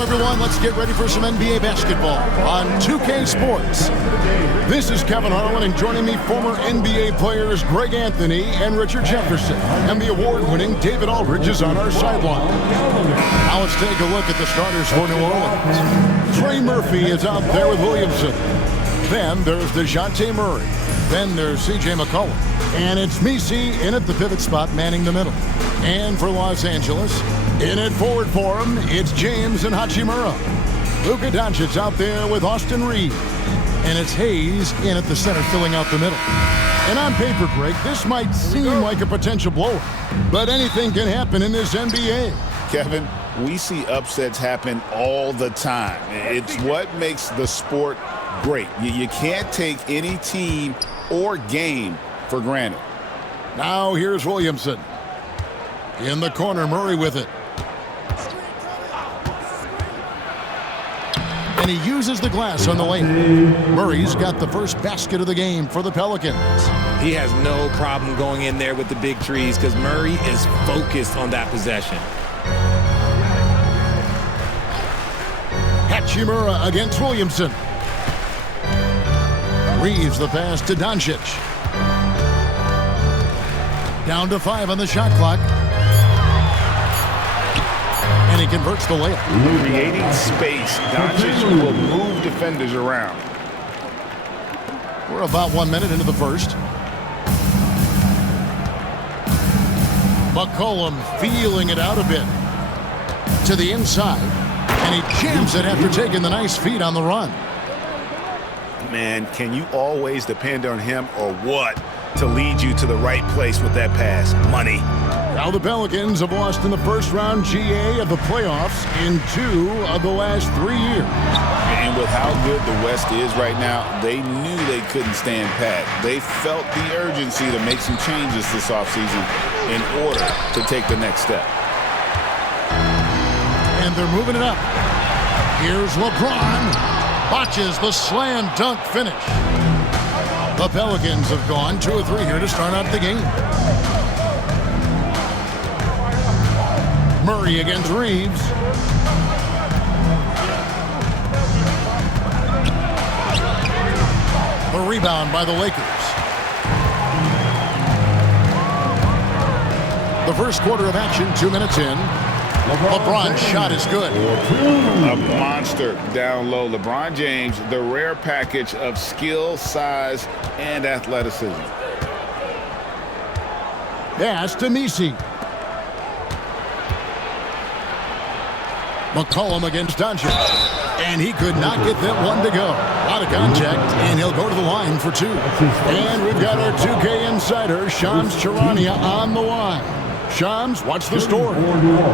Everyone, let's get ready for some NBA basketball on 2K Sports. This is Kevin Harlan, and joining me, former NBA players Greg Anthony and Richard Jefferson. And the award-winning David Aldridge is on our sideline. Now let's take a look at the starters for New Orleans. Trey Murphy is out there with Williamson. Then there's DeJounte Murray. Then there's C.J. McCollum. And it's Messi in at the pivot spot, manning the middle. And for Los Angeles, in at forward for him, it's James and Hachimura. Luka Doncic's out there with Austin Reeves. And it's Hayes in at the center, filling out the middle. And on paper, Greg, this might seem like a potential blowout, but anything can happen in this NBA. Kevin, we see upsets happen all the time. It's what makes the sport great. You can't take any team or game for granted. Now here's Williamson. In the corner, Murray with it. And he uses the glass on the lane. Murray's got the first basket of the game for the Pelicans. He has no problem going in there with the big trees because Murray is focused on that possession. Hachimura against Williamson. Reeves the pass to Doncic. Down to 5 on the shot clock. And he converts the layup. Creating space, Doncic will move defenders around. We're about 1 minute into the first. McCollum feeling it out a bit. To the inside. And he jams it after taking the nice feed on the run. Man, can you always depend on him or what to lead you to the right place with that pass? Money. Now the Pelicans have lost in the first round GA of the playoffs in 2 of the last 3 years. And with how good the West is right now, they knew they couldn't stand pat. They felt the urgency to make some changes this offseason in order to take the next step. And they're moving it up. Here's LeBron. Botches the slam dunk finish. The Pelicans have gone 2 of 3 here to start out the game. Murray against Reeves. The rebound by the Lakers. The first quarter of action, 2 minutes in. LeBron's shot is good. A monster down low. LeBron James, the rare package of skill, size, and athleticism. Pass to Messi. McCollum against Doncic. And he could not get that one to go. A lot of contact, and he'll go to the line for 2. And we've got our 2K insider, Shams Charania, on the line. Shams, what's the story?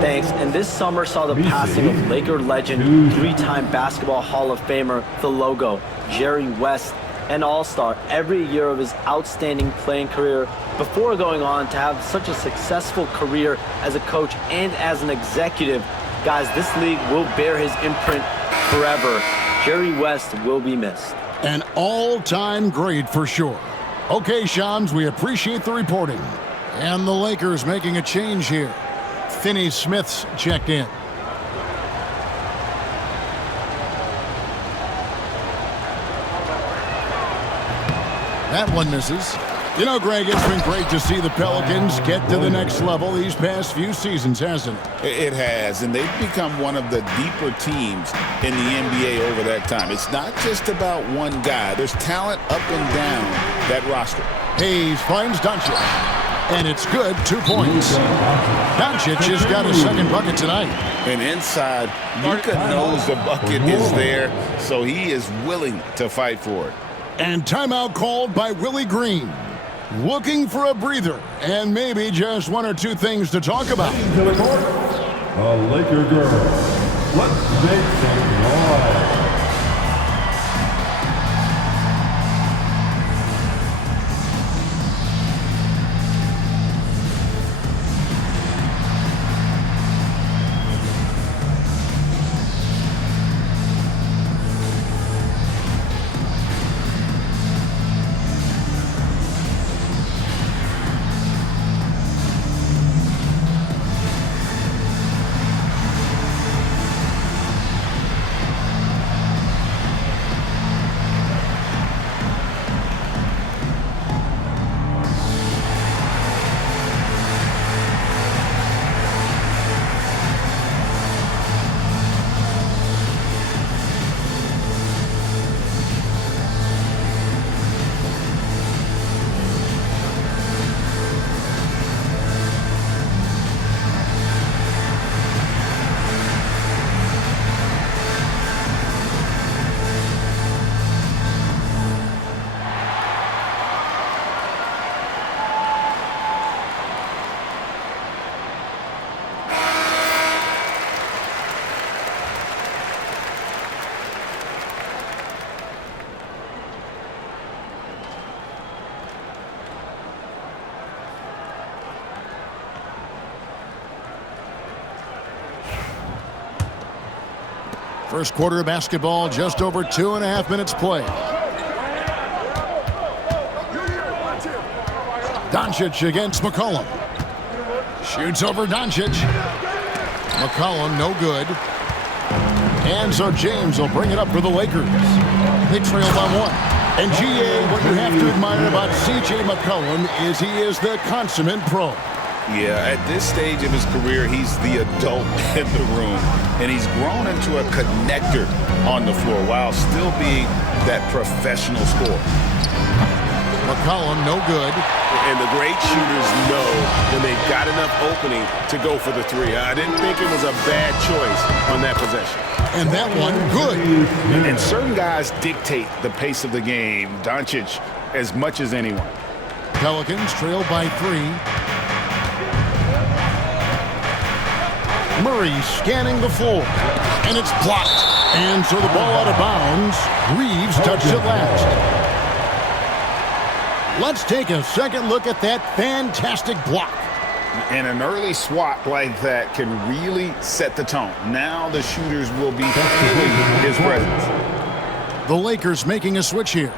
Thanks. And this summer saw the passing of Laker legend, 3-time Basketball Hall of Famer, the logo, Jerry West, an all-star every year of his outstanding playing career before going on to have such a successful career as a coach and as an executive. Guys, this league will bear his imprint forever. Jerry West will be missed. An all-time great for sure. Okay, Shams, we appreciate the reporting. And the Lakers making a change here. Finney Smith's checked in. That one misses. You know, Greg, it's been great to see the Pelicans get to the next level these past few seasons, hasn't it? It has, and they've become one of the deeper teams in the NBA over that time. It's not just about one guy. There's talent up and down that roster. Hayes finds Doncic. And it's good, 2 points. Doncic has got his second bucket tonight. And inside, Luka knows the bucket is there, so he is willing to fight for it. And timeout called by Willie Green. Looking for a breather and maybe just 1 or 2 things to talk about. To the court, a Laker girl. Let's make some noise. First quarter of basketball, just over 2.5 minutes played. Doncic against McCollum. Shoots over Doncic. McCollum, no good. And so James will bring it up for the Lakers. They trail by 1. And GA, what you have to admire about C.J. McCollum is he is the consummate pro. Yeah, at this stage of his career, he's the adult in the room. And he's grown into a connector on the floor while still being that professional scorer. McCollum, no good. And the great shooters know when they've got enough opening to go for the three. I didn't think it was a bad choice on that possession. And that one, good. And certain guys dictate the pace of the game. Doncic as much as anyone. Pelicans trail by 3. Murray scanning the floor. And it's blocked. And so the ball out of bounds. Reeves touched it last. Let's take a second look at that fantastic block. And an early swat like that can really set the tone. Now the shooters will be feeling his presence. The Lakers making a switch here.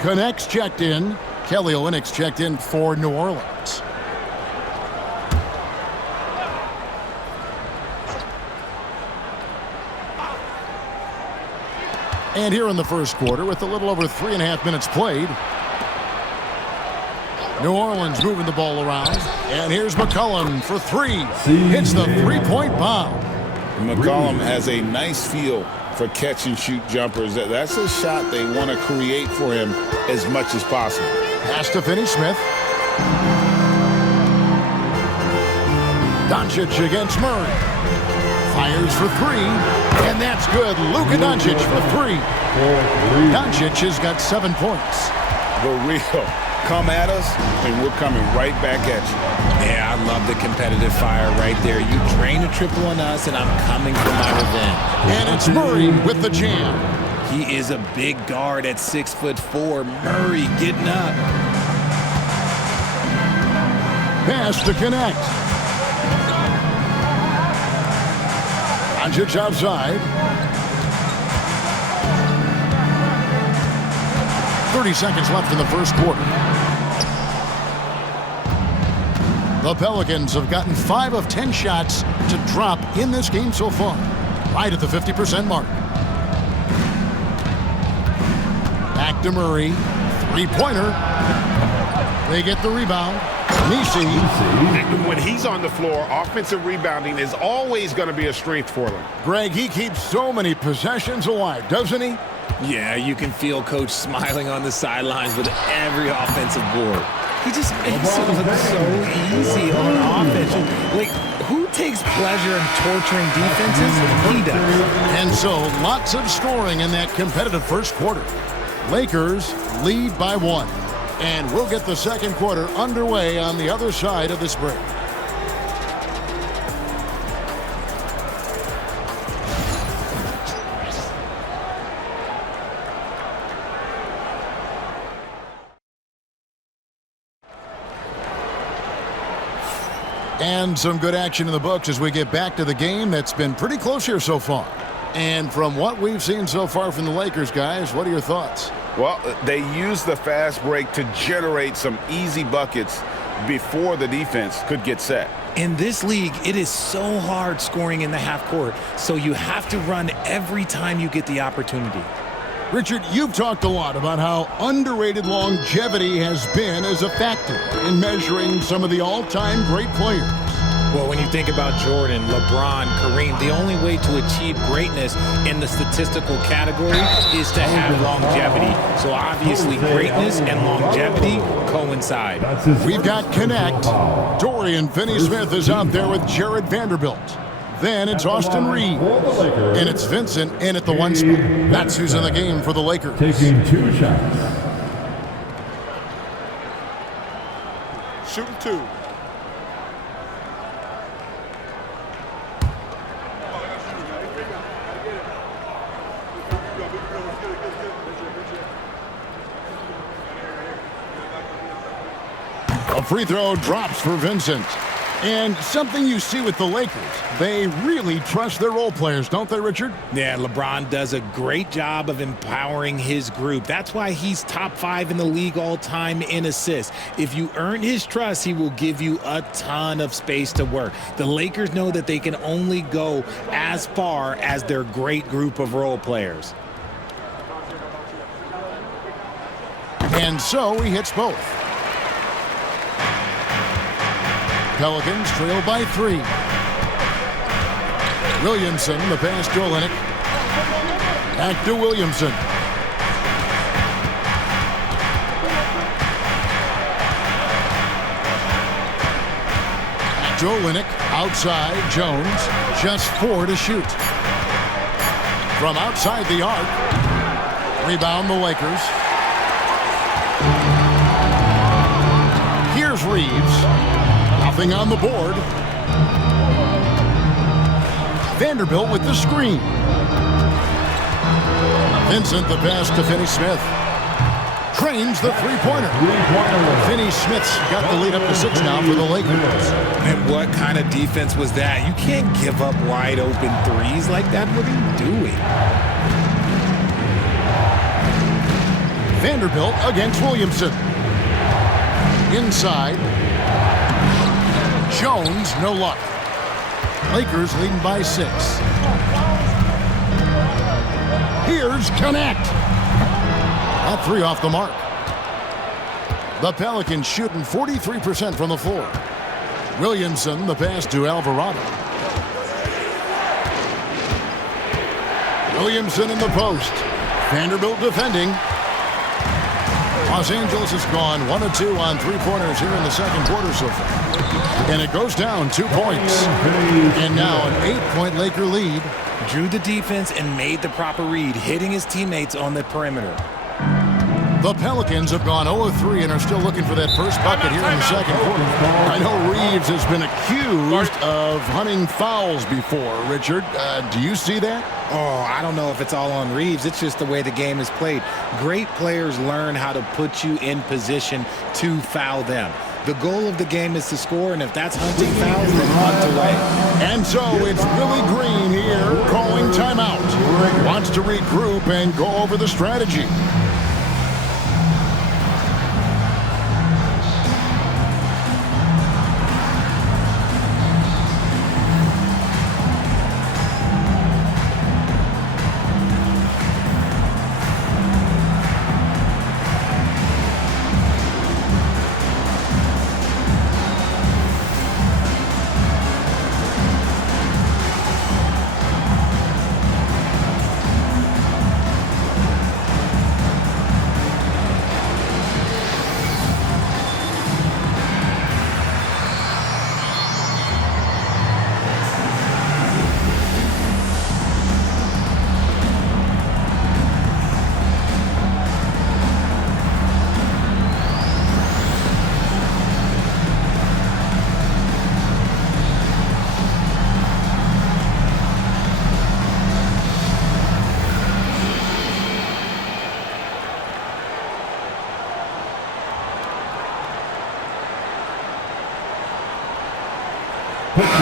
Connects checked in. Kelly Olynyk's checked in for New Orleans. And here in the first quarter, with a little over 3.5 minutes played, New Orleans moving the ball around. And here's McCollum for 3. Hits the three-point bomb. McCollum has a nice feel for catch-and-shoot jumpers. That's a shot they want to create for him as much as possible. Pass to Finney-Smith. Doncic against Murray. Fires for 3. And that's good. Luka Doncic for 3. Doncic has got 7 points. The real. Come at us, and we're coming right back at you. Yeah, I love the competitive fire right there. You drain a triple on us, and I'm coming for my revenge. And it's Murray with the jam. He is a big guard at 6'4". Murray getting up. Pass to connect. Doncic outside. 30 seconds left in the first quarter. The Pelicans have gotten 5 of 10 shots to drop in this game so far, right at the 50% mark. Back to Murray. 3-pointer. They get the rebound. Nisi. When he's on the floor, offensive rebounding is always going to be a strength for them. Greg, he keeps so many possessions alive, doesn't he? Yeah, you can feel Coach smiling on the sidelines with every offensive board. He just makes it look so easy on offense. Like, who takes pleasure in torturing defenses? He does. And so, lots of scoring in that competitive first quarter. Lakers lead by 1. And we'll get the second quarter underway on the other side of this break. And some good action in the books as we get back to the game that's been pretty close here so far. And from what we've seen so far from the Lakers, guys, what are your thoughts? Well, they used the fast break to generate some easy buckets before the defense could get set. In this league, it is so hard scoring in the half court, so you have to run every time you get the opportunity. Richard, you've talked a lot about how underrated longevity has been as a factor in measuring some of the all-time great players. Well, when you think about Jordan, LeBron, Kareem, the only way to achieve greatness in the statistical category is to have longevity. So obviously greatness and longevity coincide. We've got Connect. Dorian Finney-Smith is out there with Jared Vanderbilt. Then it's Austin Reeves. And it's Vincent in at the 1 spot. That's who's in the game for the Lakers. Taking 2 shots. Shooting 2. A free throw drops for Vincent. And something you see with the Lakers, they really trust their role players, don't they, Richard? Yeah, LeBron does a great job of empowering his group. That's why he's top 5 in the league all time in assists. If you earn his trust, he will give you a ton of space to work. The Lakers know that they can only go as far as their great group of role players. And so he hits both. Pelicans trail by 3. Williamson, the pass to Olynyk. Back to Williamson. Back to Olynyk. Outside, Jones. Just 4 to shoot. From outside the arc. Rebound the Lakers. Here's Reeves. Nothing on the board. Vanderbilt with the screen. Vincent the pass to Finney-Smith. Trains the three-pointer. Finney-Smith's got the lead up to 6 now for the Lakers. And what kind of defense was that? You can't give up wide open threes like that. What are you doing? Vanderbilt against Williamson. Inside. Jones, no luck. Lakers leading by 6. Here's Connect. That 3 off the mark. The Pelicans shooting 43% from the floor. Williamson, the pass to Alvarado. Williamson in the post. Vanderbilt defending. Los Angeles has gone 1 of 2 on 3-pointers here in the second quarter so far. And it goes down 2 points. And now an 8-point Laker lead. Drew the defense and made the proper read, hitting his teammates on the perimeter. The Pelicans have gone 0 of 3 and are still looking for that first bucket here in the second quarter. I know Reeves has been accused of hunting fouls before, Richard. Do you see that? Oh, I don't know if it's all on Reeves. It's just the way the game is played. Great players learn how to put you in position to foul them. The goal of the game is to score, and if that's hunting fouls, then hunt away. And so it's Willie Green here calling timeout. Wants to regroup and go over the strategy.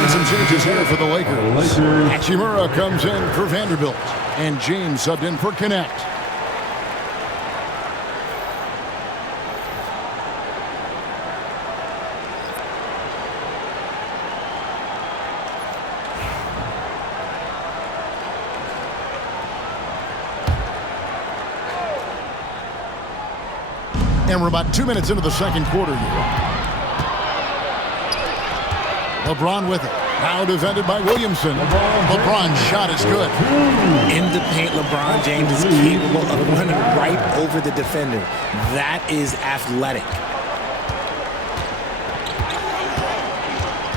Some changes here for the Lakers. Hachimura comes in for Vanderbilt. And James subbed in for Connect. And we're about 2 minutes into the second quarter here. LeBron with it. Now defended by Williamson. LeBron's shot is good. In the paint, LeBron James is capable of running right over the defender. That is athletic.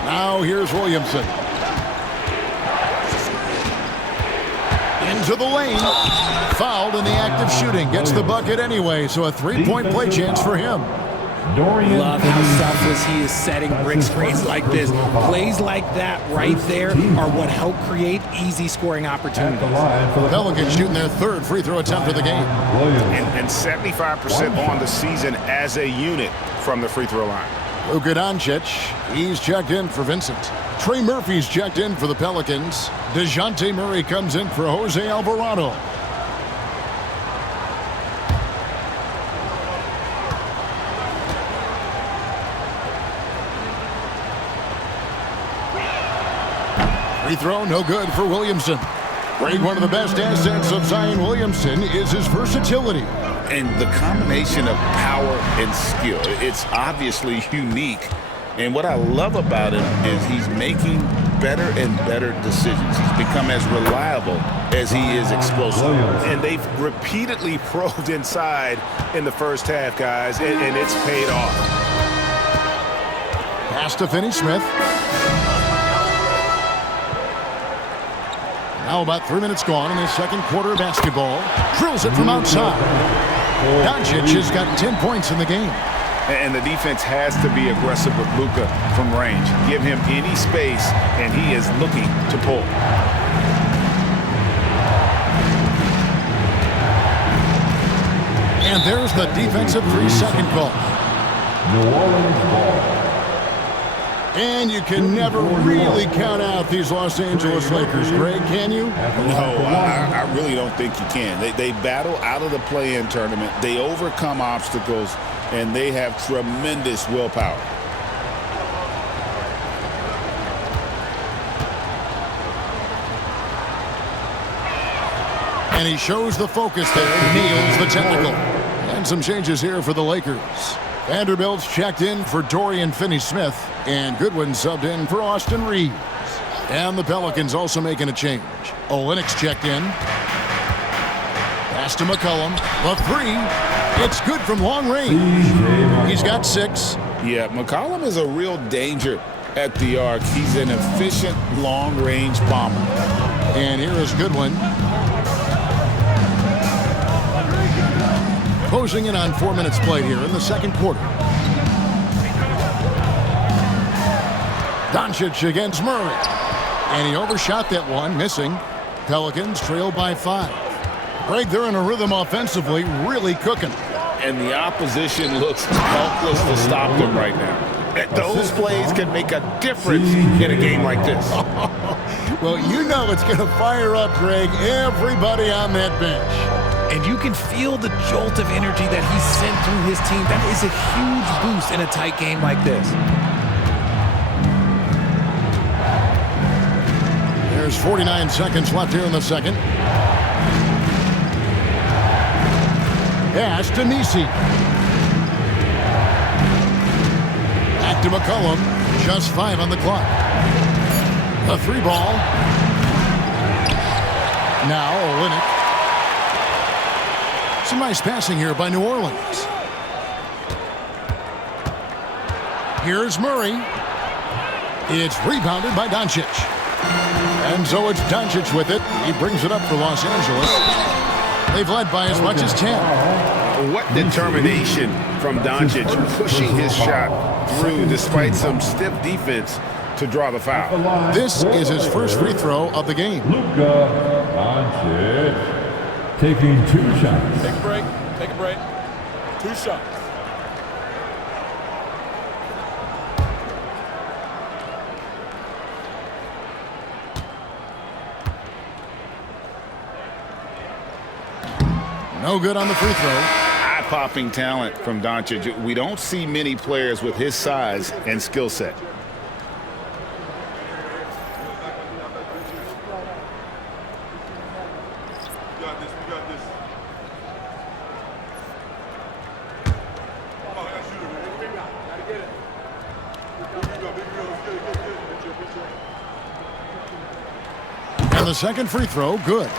Now here's Williamson. Into the lane. Fouled in the act of shooting. Gets the bucket anyway, so a 3-point play chance for him. Love how selfless he is setting brick screens like this. Plays like that right there are what help create easy scoring opportunities. Pelicans shooting their 3rd free throw attempt of the game. And 75% on the season as a unit from the free throw line. Luka Doncic, he's checked in for Vincent. Trey Murphy's checked in for the Pelicans. DeJounte Murray comes in for Jose Alvarado. Free throw, no good for Williamson. Greg, one of the best assets of Zion Williamson is his versatility. And the combination of power and skill, it's obviously unique. And what I love about him is he's making better and better decisions. He's become as reliable as he is explosive. And they've repeatedly probed inside in the first half, guys, and it's paid off. Pass to Finney-Smith. Now about 3 minutes gone in the second quarter of basketball. Drills it from outside. Doncic has got 10 points in the game. And the defense has to be aggressive with Luka from range. Give him any space, and he is looking to pull. And there's the defensive 3-second call. New Orleans ball. And you can never really count out these Los Angeles Lakers, Greg, can you? No, I really don't think you can. They battle out of the play-in tournament. They overcome obstacles, and they have tremendous willpower. And he shows the focus there, nails the technical. And some changes here for the Lakers. Vanderbilt's checked in for Dorian Finney-Smith, and Goodwin subbed in for Austin Reeves. And the Pelicans also making a change. Olynyk's checked in. Pass to McCollum. The three. It's good from long range. He's got 6. Yeah, McCollum is a real danger at the arc. He's an efficient long-range bomber. And here is Goodwin. Closing in on 4 minutes played here in the second quarter. Doncic against Murray. And he overshot that one, missing. Pelicans trail by 5. Greg, they're in a rhythm offensively, really cooking. And the opposition looks helpless to stop them right now. Those plays can make a difference in a game like this. Well, you know it's going to fire up, Greg, everybody on that bench. And you can feel the jolt of energy that he sent through his team. That is a huge boost in a tight game like this. There's 49 seconds left here in the second. Pass to Nisi. Back to McCollum. Just 5 on the clock. A 3 ball. Now Olynyk. Some nice passing here by New Orleans. Here's Murray. It's rebounded by Doncic. And so it's Doncic with it. He brings it up for Los Angeles. They've led by as much as 10. What determination from Doncic, pushing his shot through despite some stiff defense to draw the foul. This is his first free throw of the game. Luka Doncic taking 2 shots. Take a break. Take a break. 2 shots. No good on the free throw. Eye-popping talent from Doncic. We don't see many players with his size and skill set. And the second free throw, good.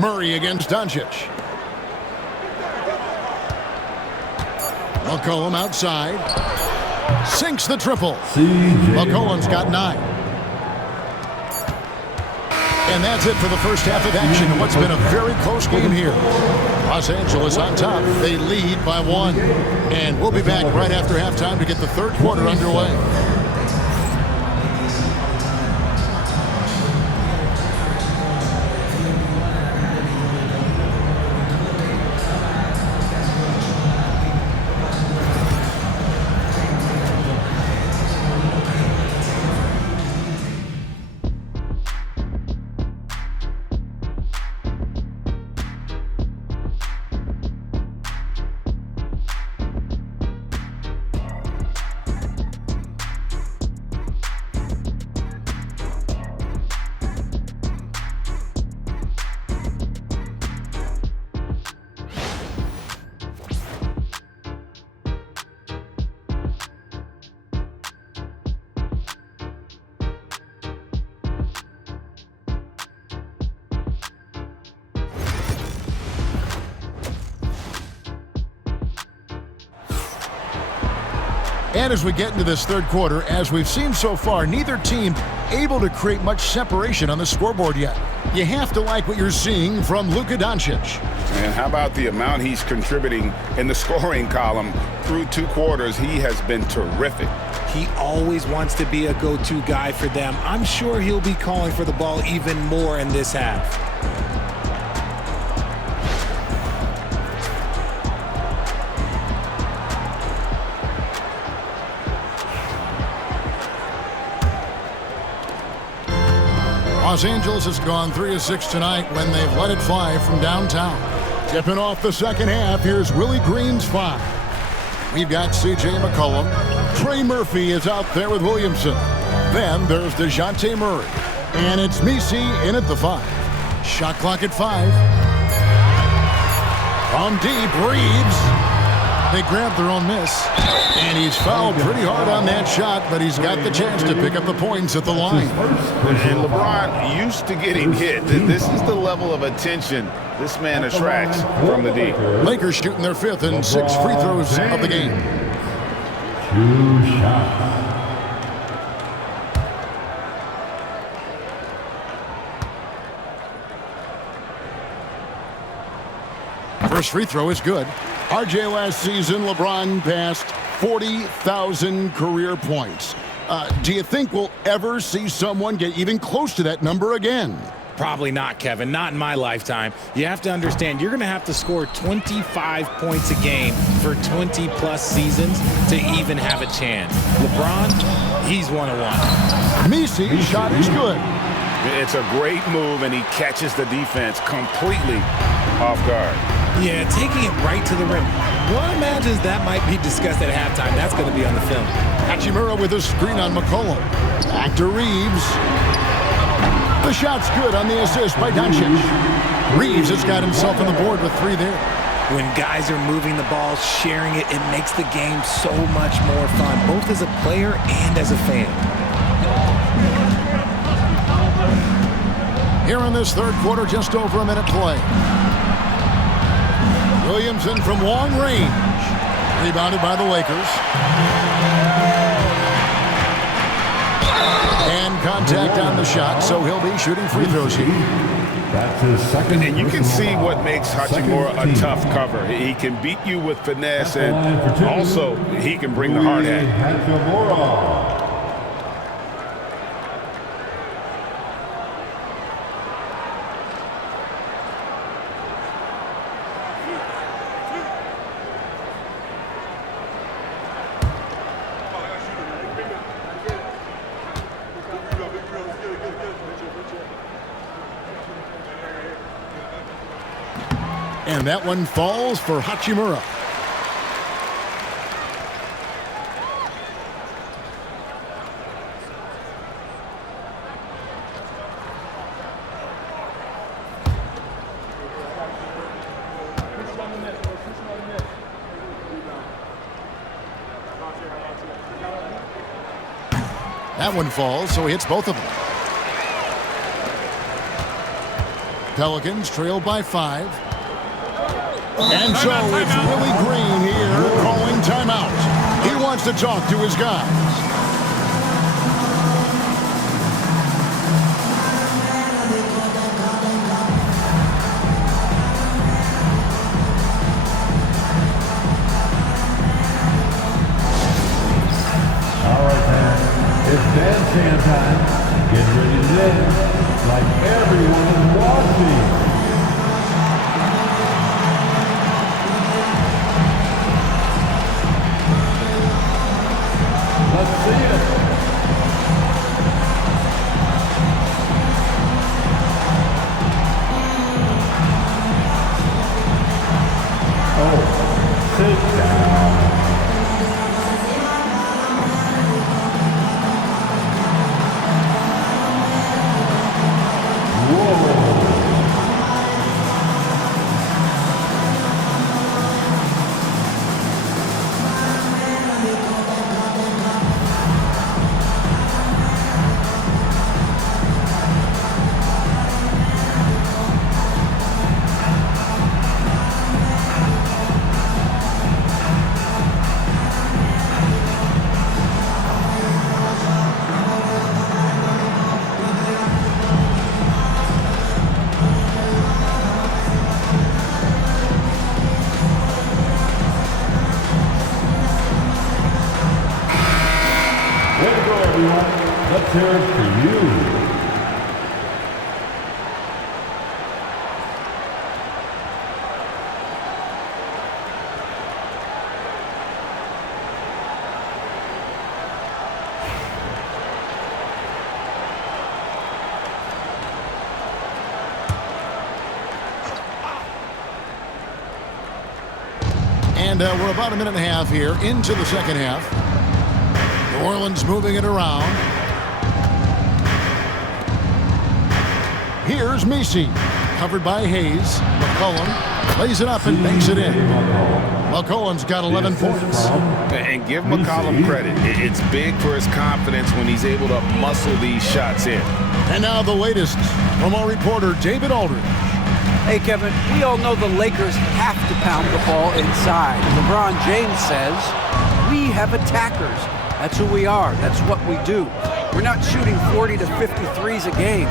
Murray against Doncic. McCollum outside. Sinks the triple. McCollum's got 9. And that's it for the first half of action in what's been a very close game here. Los Angeles on top. They lead by 1. And we'll be back right after halftime to get the third quarter underway. And as we get into this third quarter, as we've seen so far, neither team able to create much separation on the scoreboard yet. You have to like what you're seeing from Luka Doncic. And how about the amount he's contributing in the scoring column through 2 quarters? He has been terrific. He always wants to be a go-to guy for them. I'm sure he'll be calling for the ball even more in this half. Los Angeles has gone 3 of 6 tonight when they've let it fly from downtown. Tipping off the second half, here's Willie Green's 5. We've got C.J. McCollum. Trey Murphy is out there with Williamson. Then there's DeJounte Murray. And it's Messi in at the 5. Shot clock at 5. From deep, Reeves. They grab their own miss. And he's fouled pretty hard on that shot, but he's got the chance to pick up the points at the line. And LeBron used to getting hit. This is the level of attention this man attracts from the deep. Lakers shooting their 5th and 6th free throws of the game. 2 shots. First free throw is good. RJ last season, LeBron passed 40,000 career points. Do you think we'll ever see someone get even close to that number again? Probably not, Kevin. Not in my lifetime. You have to understand, you're going to have to score 25 points a game for 20-plus seasons to even have a chance. LeBron, he's 101. Messi shot is good. It's a great move, and he catches the defense completely off guard. Yeah, taking it right to the rim. One imagines that might be discussed at halftime. That's going to be on the film. Hachimura with a screen on McCollum. Back to Reeves. The shot's good on the assist by Doncic. Reeves has got himself on the board with 3 there. When guys are moving the ball, sharing it, it makes the game so much more fun, both as a player and as a fan. Here in this third quarter, just over a minute play. Williamson from long range. Rebounded by the Lakers. And contact on the shot, so he'll be shooting free throws here. That's his second. And you can see what makes Hachimura a tough cover. He can beat you with finesse, and also he can bring the hard hat. Hachimura. And that one falls for Hachimura. That one falls, so he hits both of them. Pelicans trail by 5. And so it's Willie Green here calling timeout. He wants to talk to his guys. All right, man. It's bandstand time. Get ready to dance like everyone is watching. Let's see it. Oh, sit down. everyone. Let's hear it for you. And we're about a minute and a half here into the second half. New Orleans moving it around. Here's Messi, covered by Hayes. McCollum lays it up and banks it in. McCollum's got 11 points. And give McCollum credit. It's big for his confidence when he's able to muscle these shots in. And now the latest from our reporter, David Aldridge. Hey, Kevin, we all know the Lakers have to pound the ball inside. LeBron James says, we have attackers. That's who we are. That's what we do. We're not shooting 40 to 53s a game.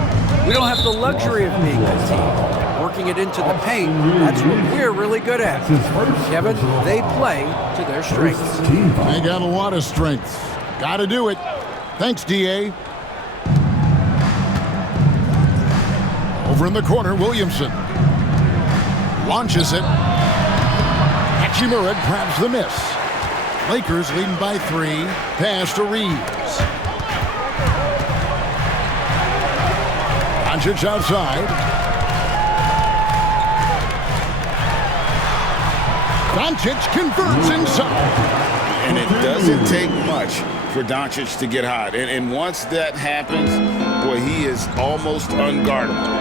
We don't have the luxury of being a team. Working it into the paint, that's what we're really good at. Kevin, they play to their strengths. They got a lot of strength. Got to do it. Thanks, D.A. Over in the corner, Williamson launches it. Hachimura grabs the miss. Lakers leading by 3. Pass to Reeves. Doncic outside. Doncic converts inside. And it doesn't take much for Doncic to get hot. And once that happens, boy, he is almost unguardable.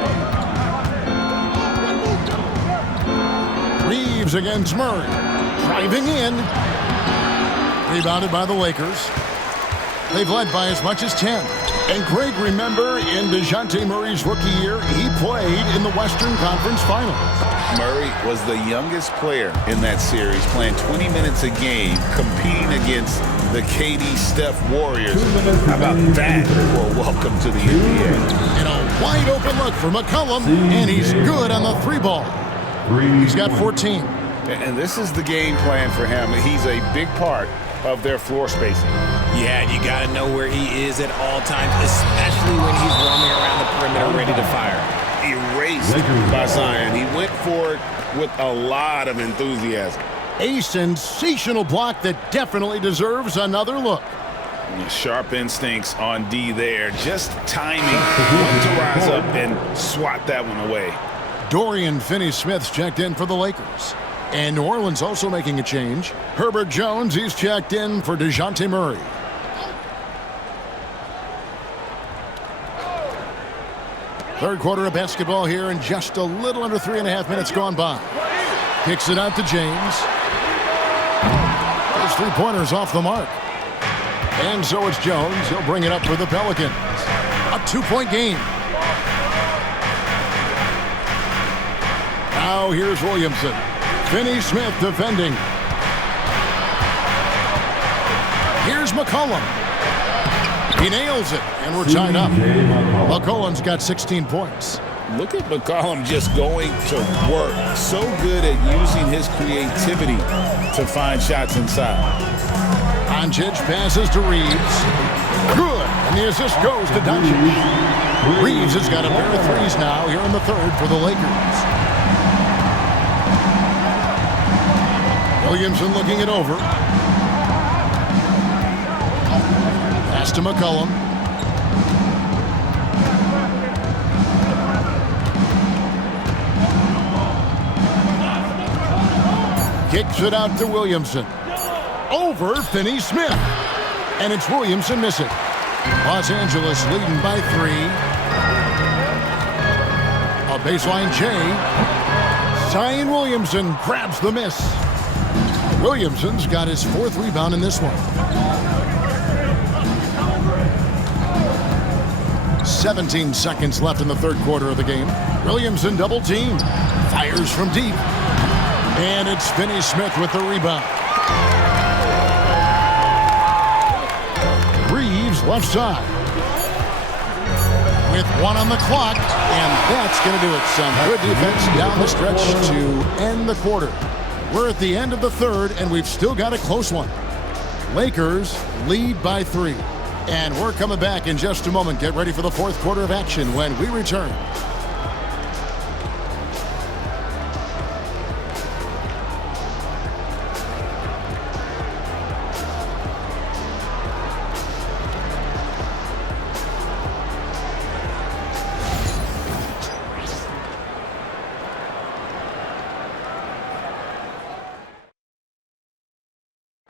Reeves against Murray. Driving in. Rebounded by the Lakers. They've led by as much as 10. And Greg, remember, in DeJounte Murray's rookie year, he played in the Western Conference Finals. Murray was the youngest player in that series, playing 20 minutes a game, competing against the KD Steph Warriors. How about that for a welcome to the NBA? And a wide open look for McCollum, and he's good on the 3-ball. He's got 14. And this is the game plan for him. He's a big part of their floor spacing. Yeah, and you got to know where he is at all times, especially when he's roaming around the perimeter ready to fire. Erased by Zion. He went for it with a lot of enthusiasm. A sensational block that definitely deserves another look. Sharp instincts on D there. Just timing when to rise up and swat that one away. Dorian Finney-Smith's checked in for the Lakers. And New Orleans also making a change. Herbert Jones, he's checked in for DeJounte Murray. Third quarter of basketball here, and just a little under 3.5 minutes gone by. Kicks it out to James. Those 3-pointers off the mark. And so it's Jones. He'll bring it up for the Pelicans. A 2-point game. Now here's Williamson. Finney-Smith defending. Here's McCollum. He nails it, and we're tied up. McCollum's got 16 points. Look at McCollum just going to work. So good at using his creativity to find shots inside. Doncic passes to Reeves. Good, and the assist goes to Doncic. Reeves has got a pair of threes now here in the third for the Lakers. Williamson looking it over. Pass to McCollum. Kicks it out to Williamson. Over Finney-Smith. And it's Williamson missing. Los Angeles leading by 3. A baseline J. Zion Williamson grabs the miss. Williamson's got his 4th rebound in this one. 17 seconds left in the third quarter of the game. Williamson double team. Fires from deep. And it's Finney-Smith with the rebound. Reeves left side. With 1 on the clock. And that's going to do it. Some good defense down the stretch to end the quarter. We're at the end of the third, and we've still got a close one. Lakers lead by 3. And we're coming back in just a moment. Get ready for the fourth quarter of action when we return.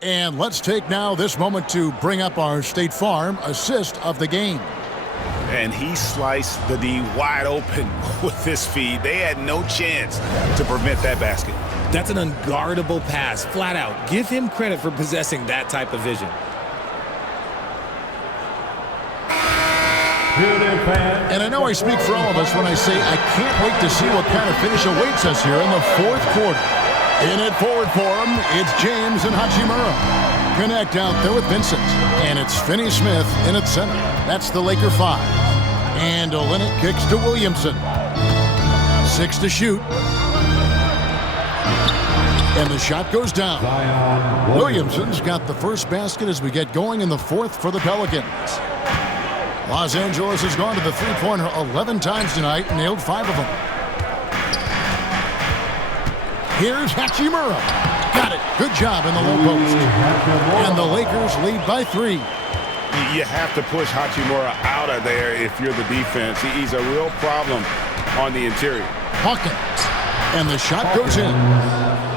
And let's take now this moment to bring up our State Farm assist of the game. And he sliced the D wide open with this feed. They had no chance to prevent that basket. That's an unguardable pass, flat out. Give him credit for possessing that type of vision. And I know I speak for all of us when I say I can't wait to see what kind of finish awaits us here in the fourth quarter. In it forward for him, it's James and Hachimura. Connect out there with Vincent. And it's Finney-Smith in at center. That's the Laker 5. And Olynyk kicks to Williamson. 6 to shoot. And the shot goes down. Williamson's got the first basket as we get going in the fourth for the Pelicans. Los Angeles has gone to the three-pointer 11 times tonight and nailed 5 of them. Here's Hachimura. Got it. Good job in the low post. And the Lakers lead by 3. You have to push Hachimura out of there if you're the defense. He's a real problem on the interior. Hawkins. And the shot goes in.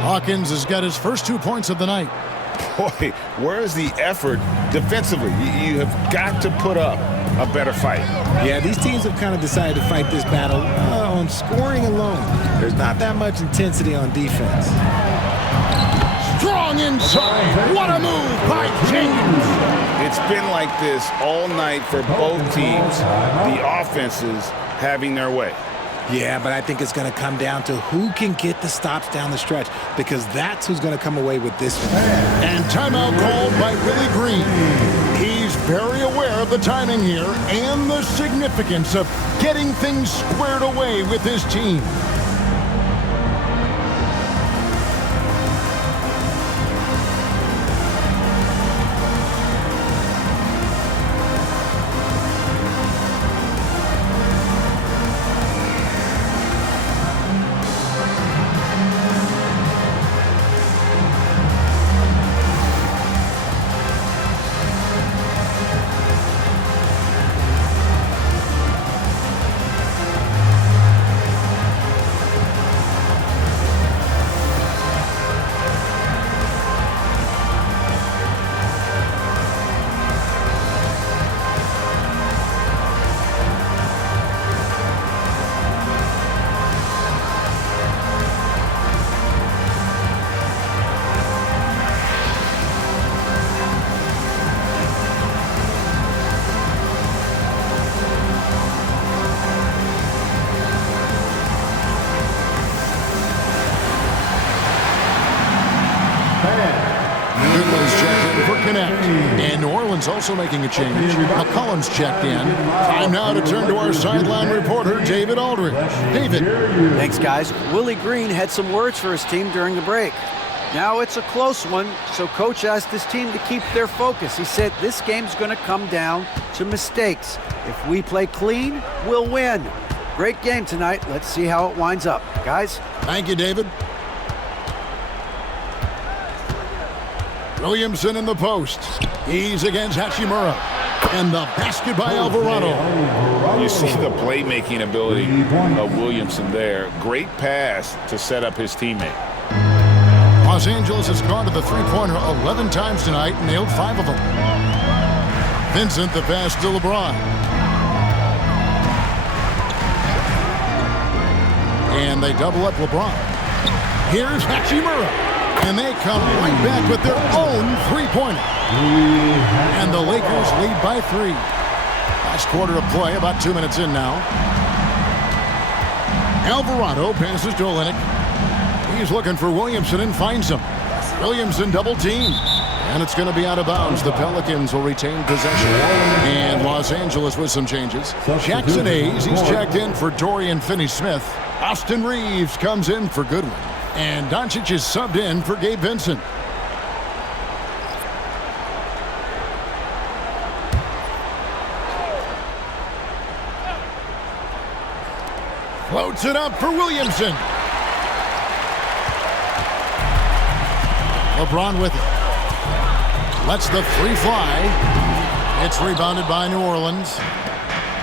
Hawkins has got his first 2 points of the night. Boy, where's the effort defensively? You have got to put up a better fight. Yeah, these teams have kind of decided to fight this battle on scoring alone. There's not that much intensity on defense. Strong inside. What a move by James. It's been like this all night for both teams. The offenses having their way. Yeah, but I think it's going to come down to who can get the stops down the stretch, because that's who's going to come away with this one. And timeout called by Willie Green. He's very aware of the timing here and the significance of getting things squared away with his team. And New Orleans also making a change. McCollum's checked in. Time now to turn to our sideline reporter, David Aldridge. David. Thanks, guys. Willie Green had some words for his team during the break. Now it's a close one, so Coach asked his team to keep their focus. He said this game's going to come down to mistakes. If we play clean, we'll win. Great game tonight. Let's see how it winds up. Guys? Thank you, David. Williamson in the post. He's against Hachimura. And the basket by Alvarado. You see the playmaking ability of Williamson there. Great pass to set up his teammate. Los Angeles has gone to the three-pointer 11 times tonight and nailed 5 of them. Vincent the pass to LeBron. And they double up LeBron. Here's Hachimura. And they come right back with their own three-pointer. And the Lakers lead by 3. Last quarter of play, about 2 minutes in now. Alvarado passes to Olynyk. He's looking for Williamson and finds him. Williamson double team. And it's going to be out of bounds. The Pelicans will retain possession. And Los Angeles with some changes. Jackson Hayes, he's checked in for Dorian Finney-Smith. Austin Reeves comes in for Goodwin. And Doncic is subbed in for Gabe Vincent. Floats it up for Williamson. LeBron with it. Lets the three fly. It's rebounded by New Orleans.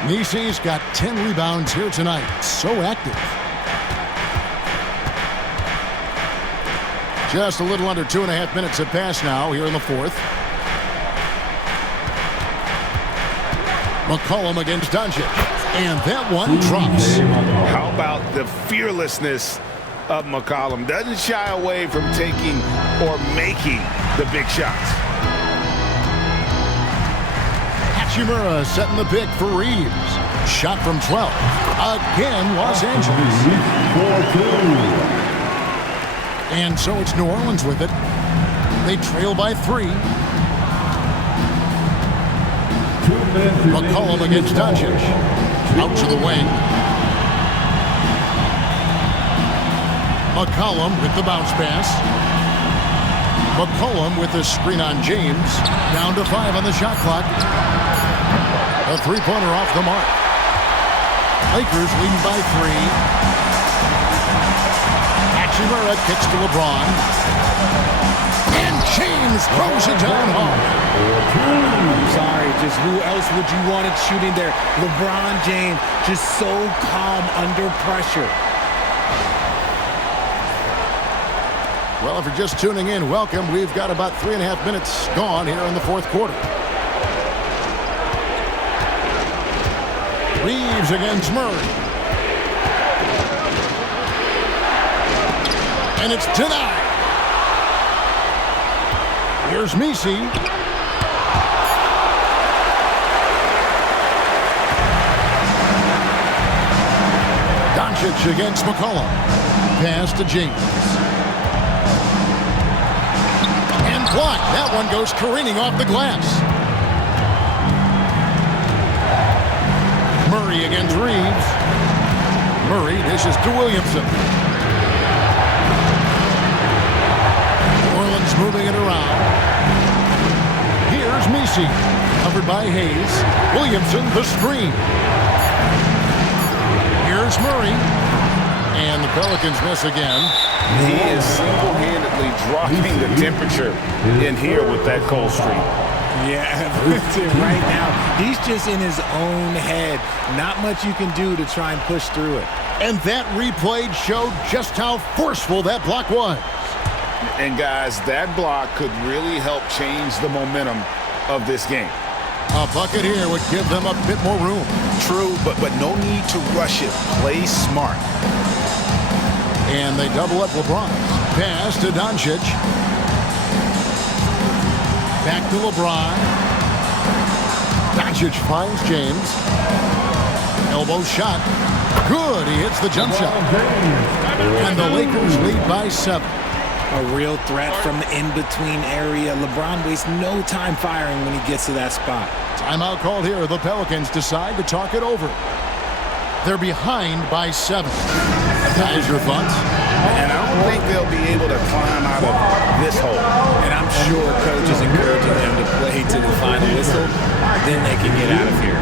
Nisi's got 10 rebounds here tonight. So active. Just a little under 2.5 minutes have passed now here in the fourth. McCollum against Doncic. And that one drops. How about the fearlessness of McCollum? Doesn't shy away from taking or making the big shots. Hachimura setting the pick for Reeves. Shot from 12. Again, Los Angeles. And so it's New Orleans with it. They trail by 3. McCollum against Doncic. Out to the wing. McCollum with the bounce pass. McCollum with the screen on James. Down to 5 on the shot clock. A three-pointer off the mark. Lakers leading by 3. Hachimura kicks to LeBron. And James throws it down hard. I'm sorry, just who else would you want it shooting there? LeBron James, just so calm under pressure. Well, if you're just tuning in, welcome. We've got about 3.5 minutes gone here in the fourth quarter. Reeves against Murray. And it's denied. Here's Misi. Doncic against McCollum. Pass to James. And blocked. That one goes careening off the glass. Murray against Reeves. Murray dishes to Williamson. New Orleans moving it around. Here's Misi. Covered by Hayes. Williamson the screen. Here's Murray. And the Pelicans miss again. He is single-handedly dropping the temperature in here with that cold streak. Yeah, right now, he's just in his own head. Not much you can do to try and push through it. And that replay showed just how forceful that block was. And guys, that block could really help change the momentum of this game. A bucket here would give them a bit more room. True, but no need to rush it. Play smart. And they double up LeBron. Pass to Doncic. Back to LeBron. Doncic finds James. Elbow shot. Good. He hits the jump shot. And the Lakers lead by 7. A real threat from the in-between area. LeBron wastes no time firing when he gets to that spot. Timeout called here. The Pelicans decide to talk it over. They're behind by 7. Guys, your thoughts? And I don't think they'll be able to climb out of this hole. And I'm sure coach is encouraging them to play to the final whistle. Then they can get out of here.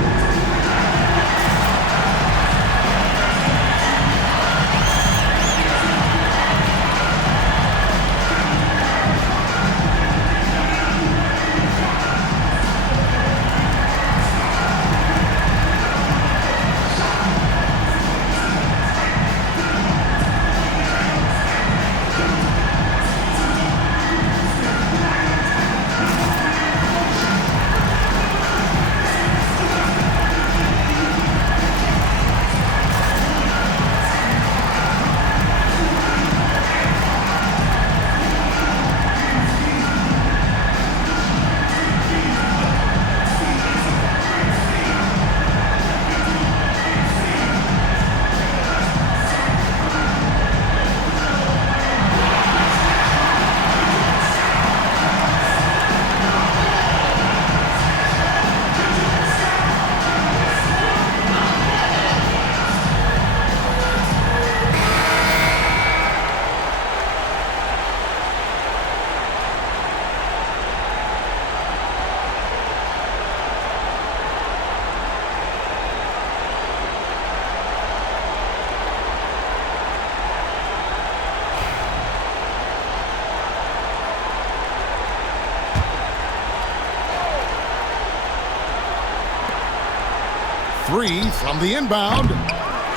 three from the inbound.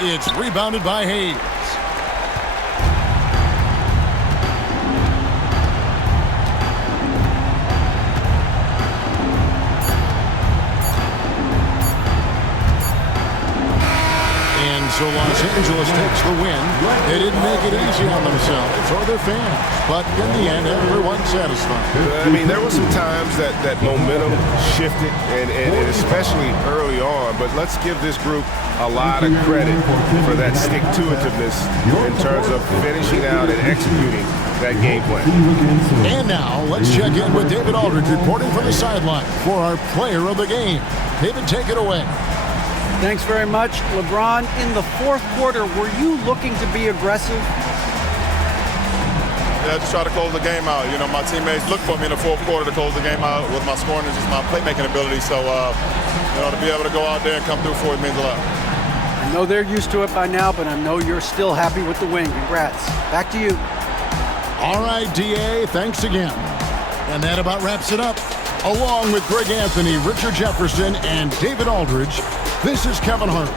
It's rebounded by Hayes. So Los Angeles takes the win. They didn't make it easy on themselves or their fans, but in the end, everyone's satisfied. I mean, there were some times that momentum shifted, and especially early on, but let's give this group a lot of credit for that stick-to-itiveness in terms of finishing out and executing that game plan. And now, let's check in with David Aldridge reporting from the sideline for our player of the game. David, take it away. Thanks very much. LeBron, in the fourth quarter, were you looking to be aggressive? Yeah, just try to close the game out. You know, my teammates looked for me in the fourth quarter to close the game out with my scoring and just my playmaking ability. So, you know, to be able to go out there and come through for it means a lot. I know they're used to it by now, but I know you're still happy with the win. Congrats. Back to you. All right, D.A., thanks again. And that about wraps it up. Along with Greg Anthony, Richard Jefferson, and David Aldridge, this is Kevin Harlan.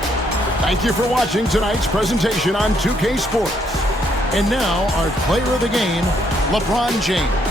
Thank you for watching tonight's presentation on 2K Sports. And now, our player of the game, LeBron James.